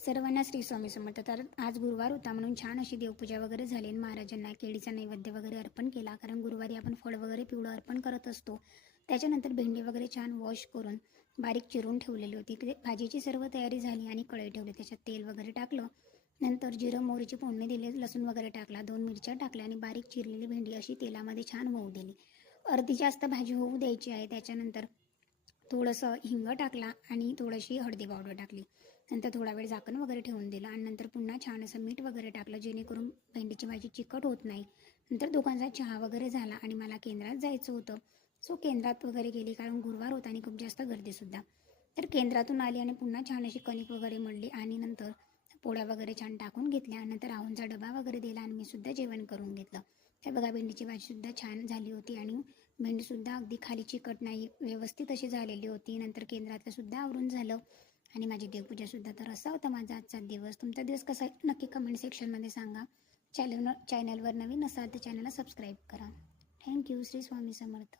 सर्वांना श्री स्वामी समर्थ. तर आज गुरुवार होता म्हणून छान अशी देवपूजा वगैरे झाली आणि महाराजांना केळीचा नैवेद्य वगैरे अर्पण केला. कारण गुरुवारी आपण फळ वगैरे पिवळं अर्पण करत असतो. त्याच्यानंतर भेंडी वगैरे छान वॉश करून बारीक चिरून ठेवलेली होती. भाजीची सर्व तयारी झाली आणि कढई ठेवली. त्याच्यात तेल वगैरे टाकलं. नंतर जिरं मोहरीची फोडणी दिली, लसूण वगैरे टाकला, 2 मिरच्या टाकल्या आणि बारीक चिरलेली भेंडी अशी तेलामध्ये छान होऊ दिली. अर्धी जास्त भाजी होऊ द्यायची आहे. त्याच्यानंतर थोडंसं हिंग टाकला आणि थोडीशी हळदी पावडर टाकली. नंतर थोडा वेळ झाकण वगैरे ठेवून दिलं आणि नंतर पुन्हा छान असं मीठ वगैरे टाकलं, जेणेकरून भेंडीची भाजी चिकट होत नाही. नंतर दोघांचा चहा वगैरे झाला आणि मला केंद्रात जायचं होतं. सो केंद्रात वगैरे गेली, कारण गुरुवार होता आणि खूप जास्त गर्दीसुद्धा. तर केंद्रातून आली आणि पुन्हा छान अशी कणिक वगैरे मळली आणि नंतर पोळ्या वगैरे छान टाकून घेतल्या. नंतर राहूंचा डबा वगैरे दिला आणि मी सुद्धा जेवण करून घेतलं. त्या बघा, भेंडीची भाजीसुद्धा छान झाली होती आणि भेंडीसुद्धा अगदी खाली चिकट नाही, व्यवस्थित अशी झालेली होती. नंतर केंद्रातलं सुद्धा आवरून झालं आणि माझी देवपूजासुद्धा. तर असा होता माझा आजचा दिवस. तुमचा दिवस कसा आहे नक्की कमेंट सेक्शनमध्ये सांगा. चॅनलवर नवीन असाल तर चॅनलला सबस्क्राईब करा. थँक्यू. श्री स्वामी समर्थ.